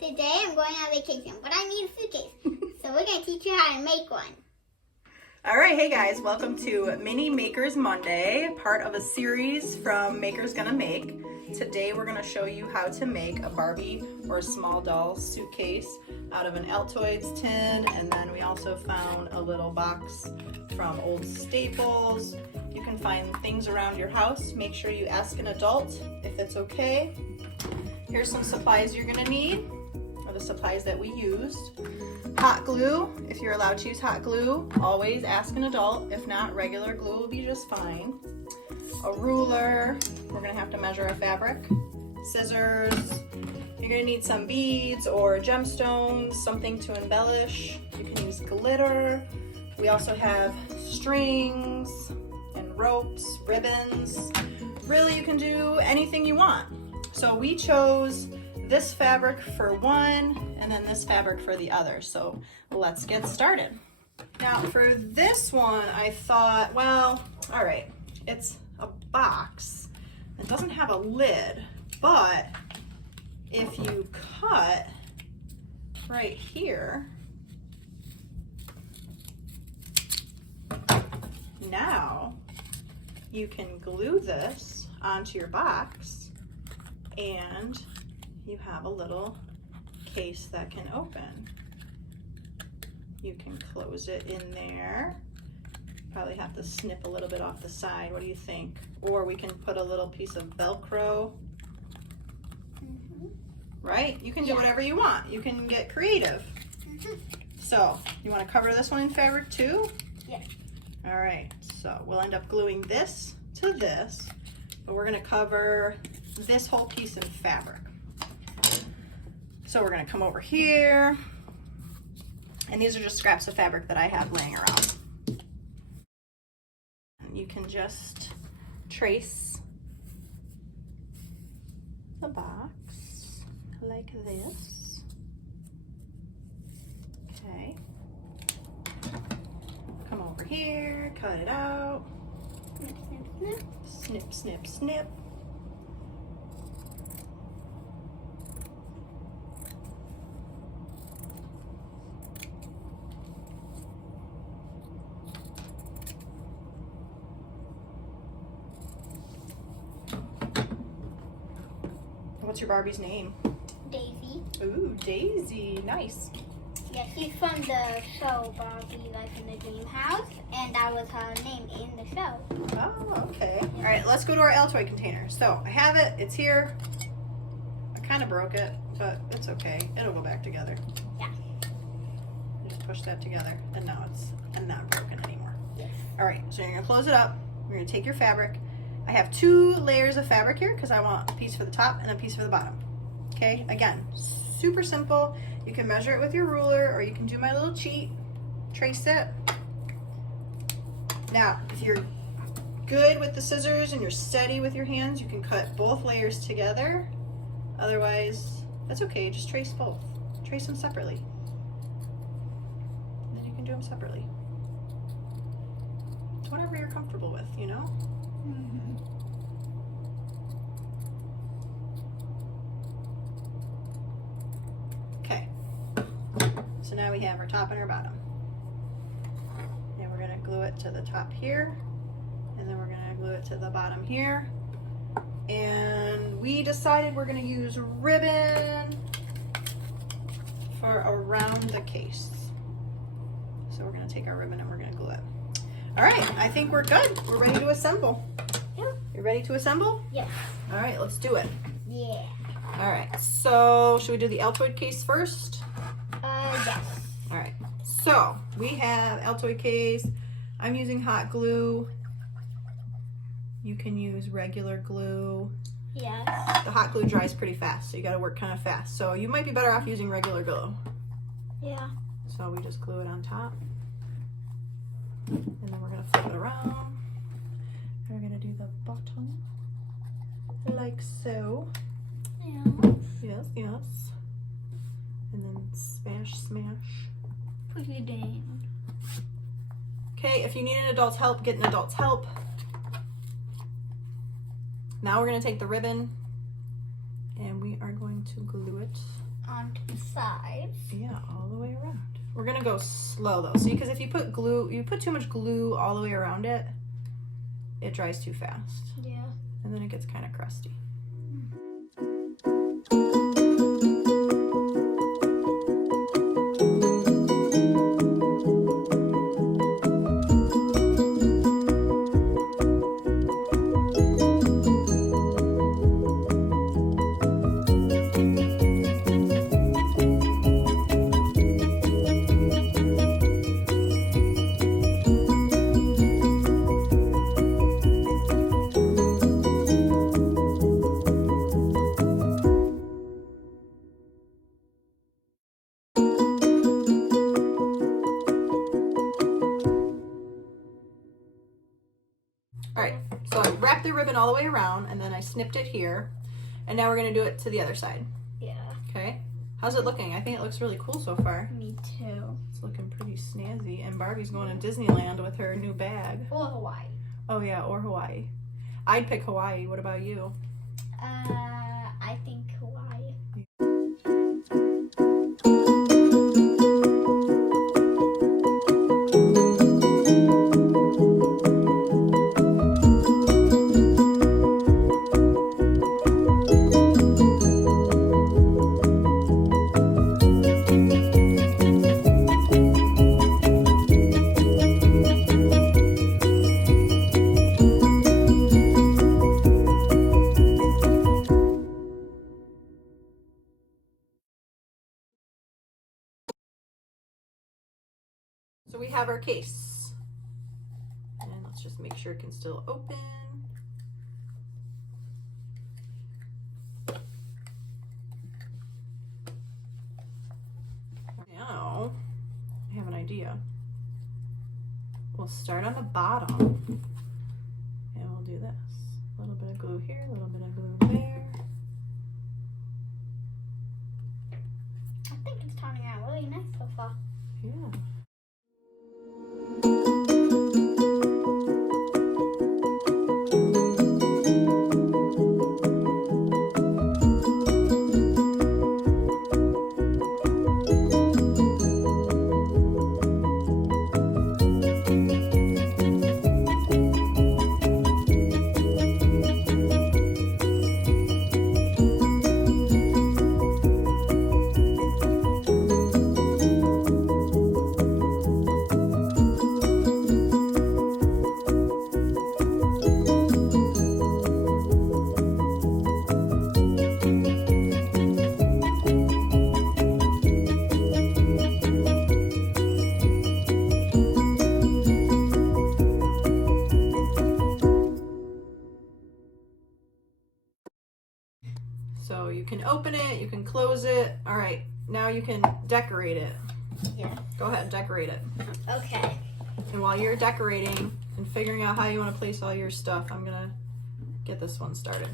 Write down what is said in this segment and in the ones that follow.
Today I'm going on vacation, but I need a suitcase. So we're going to teach you how to make one. All right, hey guys, welcome to Mini Makers Monday, part of a series from Makers Gonna Make. Today we're gonna show you how to make a Barbie or a small doll suitcase out of an Altoids tin, and then we also found a little box from old Staples. You can find things around your house. Make sure you ask an adult if it's okay. Here's some supplies you're gonna need, or the supplies that we used. Hot glue, if you're allowed to use hot glue, always ask an adult. If not, regular glue will be just fine. A ruler, we're gonna have to measure a fabric. Scissors, you're gonna need some beads or gemstones, something to embellish. You can use glitter. We also have strings and ropes, ribbons. Really, you can do anything you want. So we chose this fabric for one and then this fabric for the other. So let's get started. Now for this one, I thought, well, all right, it's a box. It doesn't have a lid, but if you cut right here, now you can glue this onto your box and you have a little case that can open. You can close it in there. Probably have to snip a little bit off the side. What do you think? Or we can put a little piece of Velcro. Right? You can do whatever you want. You can get creative. So, you want to cover this one in fabric too? Yes. All right, so we'll end up gluing this to this, but we're going to cover this whole piece in fabric. So we're going to come over here, and these are just scraps of fabric that I have laying around. And you can just trace the box like this. Okay. Come over here, cut it out. Snip, snip, snip. Snip, snip, snip. What's your Barbie's name? Daisy. Ooh, Daisy, nice. Yeah, she's from the show Barbie Life in the Dream House, and that was her name in the show. Oh, okay. All right, let's go to our Altoid container. So I have it, it's here. I kind of broke it, but it's okay. It'll go back together. Yeah. Just push that together, and now it's not broken anymore. Yes. All right, so you're gonna close it up. You're gonna take your fabric. I have 2 layers of fabric here because I want a piece for the top and a piece for the bottom. Okay, again, super simple. You can measure it with your ruler, or you can do my little cheat, trace it. Now, if you're good with the scissors and you're steady with your hands, you can cut both layers together. Otherwise, that's okay, just trace both. Trace them separately. And then you can do them separately. It's whatever you're comfortable with, you know? Okay, so now we have our top and our bottom. And we're gonna glue it to the top here, and then we're gonna glue it to the bottom here. And we decided we're gonna use ribbon for around the case. So we're gonna take our ribbon and we're gonna glue it. All right, I think we're good. We're ready to assemble. Yeah. You ready to assemble? Yes. All right, let's do it. Yeah. All right, so should we do the Altoid case first? Yes. All right, so we have Altoid case. I'm using hot glue. You can use regular glue. Yes. The hot glue dries pretty fast, so you gotta work kind of fast. So you might be better off using regular glue. Yeah. So we just glue it on top. And then we're gonna flip it around. And we're gonna do the bottom, like so. Yeah. Yes, yes. And then smash, smash. Put it down. Okay, if you need an adult's help, get an adult's help. Now we're gonna take the ribbon and we are going to glue it onto sides. Yeah, all the way around. We're gonna go slow though. See, because if you put glue, you put too much glue all the way around it, it dries too fast. Yeah. And then it gets kind of crusty. All right, so I wrapped the ribbon all the way around and then I snipped it here. And now we're gonna do it to the other side. Yeah. Okay, how's it looking? I think it looks really cool so far. Me too. It's looking pretty snazzy. And Barbie's going to Disneyland with her new bag. Or Hawaii. Oh yeah, or Hawaii. I'd pick Hawaii. What about you? I think Hawaii. So we have our case. And let's just make sure it can still open. Now, I have an idea. We'll start on the bottom. And we'll do this. A little bit of glue here, a little bit of glue there. I think it's turning out really nice so far. Yeah. So you can open it, you can close it. All right, now you can decorate it. Yeah. Go ahead, decorate it. Okay. And while you're decorating and figuring out how you want to place all your stuff, I'm gonna get this one started.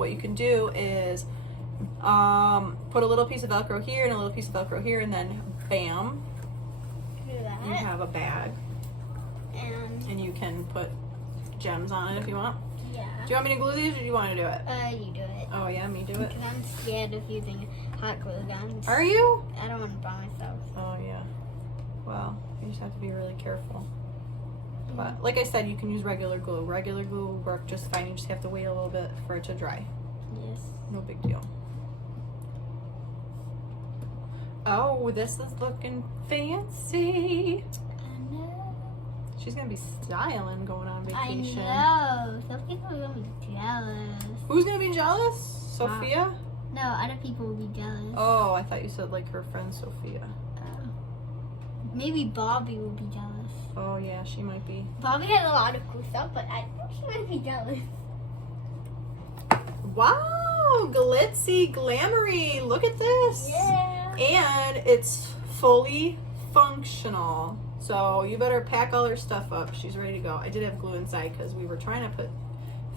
what you can do is put a little piece of Velcro here and a little piece of Velcro here, and then bam, Do that. you have a bag. And you can put gems on it if you want. yeah. Do you want me to glue these, or do you want to do it? You do it. Oh yeah, me do it. Because I'm scared of using hot glue guns. Are you? I don't want to burn myself. Oh yeah. Well, you just have to be really careful. But like I said, you can use regular glue. Regular glue will work just fine. You just have to wait a little bit for it to dry. Yes. No big deal. Oh, this is looking fancy. I know. She's gonna be styling going on vacation. I know. Some people are going to be jealous. Who's gonna be jealous? Sophia? No, other people will be jealous. Oh, I thought you said like her friend Sophia. Maybe Barbie will be jealous. Oh yeah, she might be. Barbie has a lot of cool stuff, but I think she might be jealous. Wow, glitzy, glamoury. Look at this. Yeah. And it's fully functional. So you better pack all her stuff up. She's ready to go. I did have glue inside because we were trying to put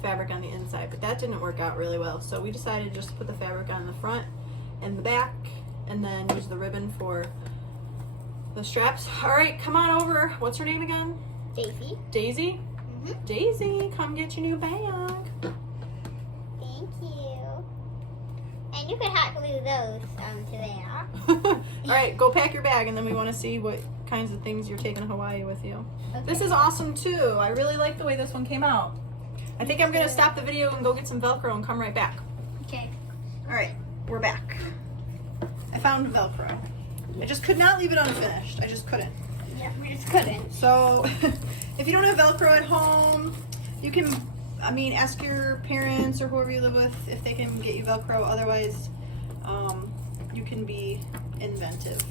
fabric on the inside, but that didn't work out really well. So we decided just to put the fabric on the front and the back, and then use the ribbon for the straps. All right, come on over. What's her name again? Daisy. Daisy? Mm-hmm. Daisy, come get your new bag. Thank you. And you could hot glue those to there. All right, go pack your bag, and then we want to see what kinds of things you're taking to Hawaii with you. Okay. This is awesome too. I really like the way this one came out. I think I'm gonna stop the video and go get some Velcro and come right back. Okay. All right, we're back. I found Velcro. I just could not leave it unfinished. I just couldn't. Yeah, we just couldn't. So if you don't have Velcro at home, you can, ask your parents or whoever you live with if they can get you Velcro. Otherwise, you can be inventive.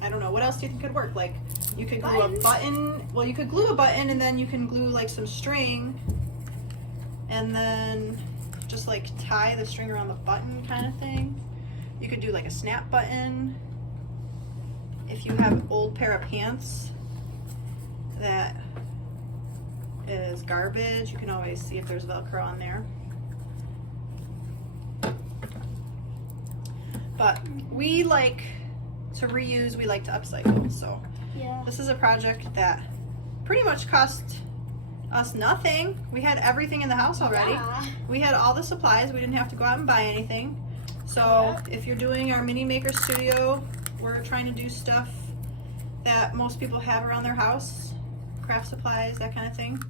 I don't know. What else do you think could work? Like, you could glue a button. Well, you could glue a button, and then you can glue like some string, and then just like tie the string around the button kind of thing. You could do like a snap button. If you have an old pair of pants that is garbage, you can always see if there's Velcro on there. But we like to reuse, we like to upcycle. So Yeah. this is a project that pretty much cost us nothing. We had everything in the house already. Yeah. We had all the supplies. We didn't have to go out and buy anything. So if you're doing our Mini Maker Studio, we're trying to do stuff that most people have around their house, craft supplies, that kind of thing.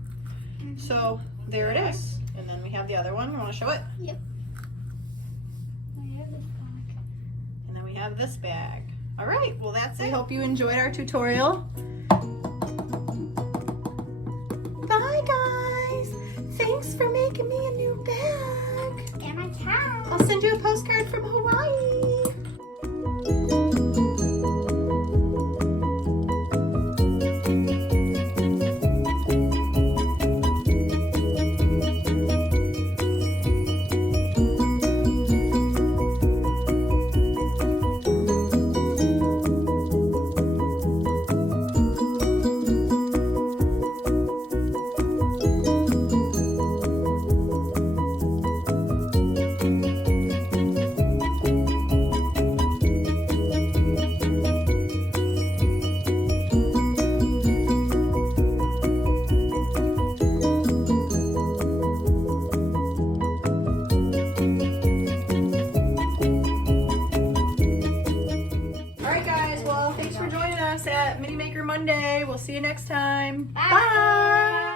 So there it is. And then we have the other one. You want to show it? Yep. And then we have this bag. All right, well that's it. I hope you enjoyed our tutorial. Bye guys. Thanks for making me a new bag. And my cat. I'll send you a postcard from Hawaii. At Mini Maker Monday. We'll see you next time. Bye. Bye.